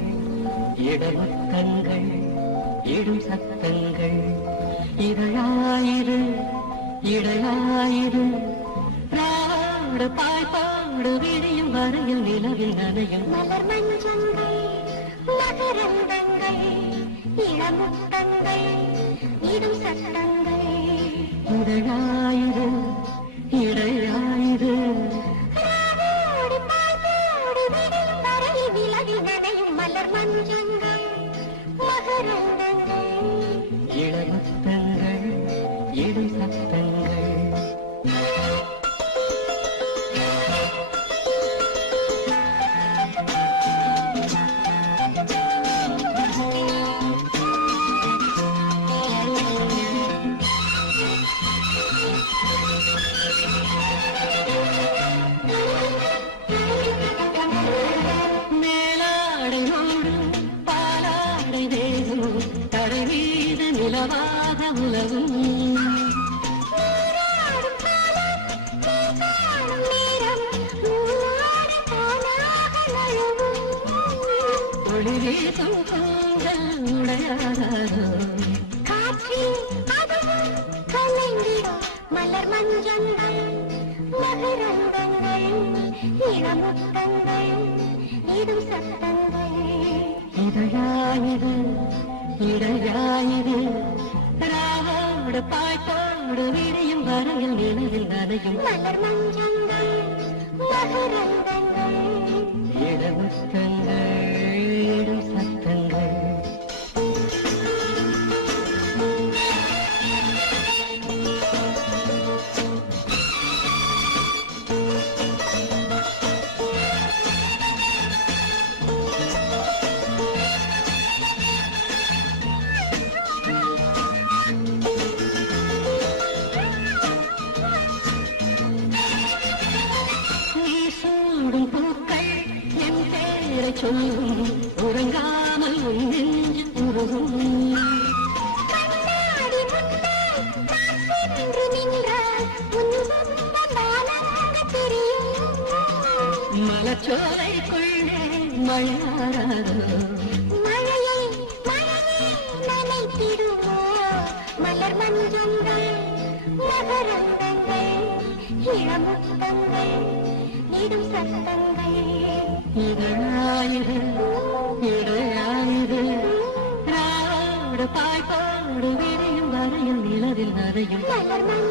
இடமுத்தங்கள் இடும் சத்தங்கள் இதழாயிரு இடையாயிரு ராவோடு பாய்பாடு விடியும் வரையில் நிலவில் நனையும் மலர் மஞ்சங்கள் மகரந்தங்கள் இளமுத்தங்கள் இடும் சத்தங்கள் இதழாயிரு இடையாயிரு ராவோடு பாய்பாடு விடியும் வரையில் நிலவில் நனையும் மலர் மஞ்சங்கள் மகரந்தங்கள் இளமுத்தங்கள் இடும் சத்தங்கள் மலர் மஞ்சங்கள் மகரந்தங்கள் இளமுத்தங்கள் இடும் சத்தங்கள் இதழாயிரு இடையாயிரு ராவோடு பாய்பாடு விரியும் வரையில் நிலையில் நனையும் மலர் மஞ்சங்கள் மகரந்தங்கள் இளமுத்தங்கள் இடும் சத்தங்கள் சொல்லும் உறங்காமல் உன் நெஞ்சு உருகும் கண்ணாடி முன்னால் நான் சென்று நின்றால் உன் துன்பம் தானங்கு தெரியும் மலச்சோலைக்குள்ளே மழையாராதோ மழையை மழையை நனைத்திடுமோ மலர் மஞ்சங்கள் மகரந்தங்கள் இளமுத்தங்கள் இடும் சத்தங்கள் இதழாயிரு இடையாயிரு ராவோடு பாய்பாடு விரியும் வரையில் நிலவில் நனையும் மலர் மஞ்சள்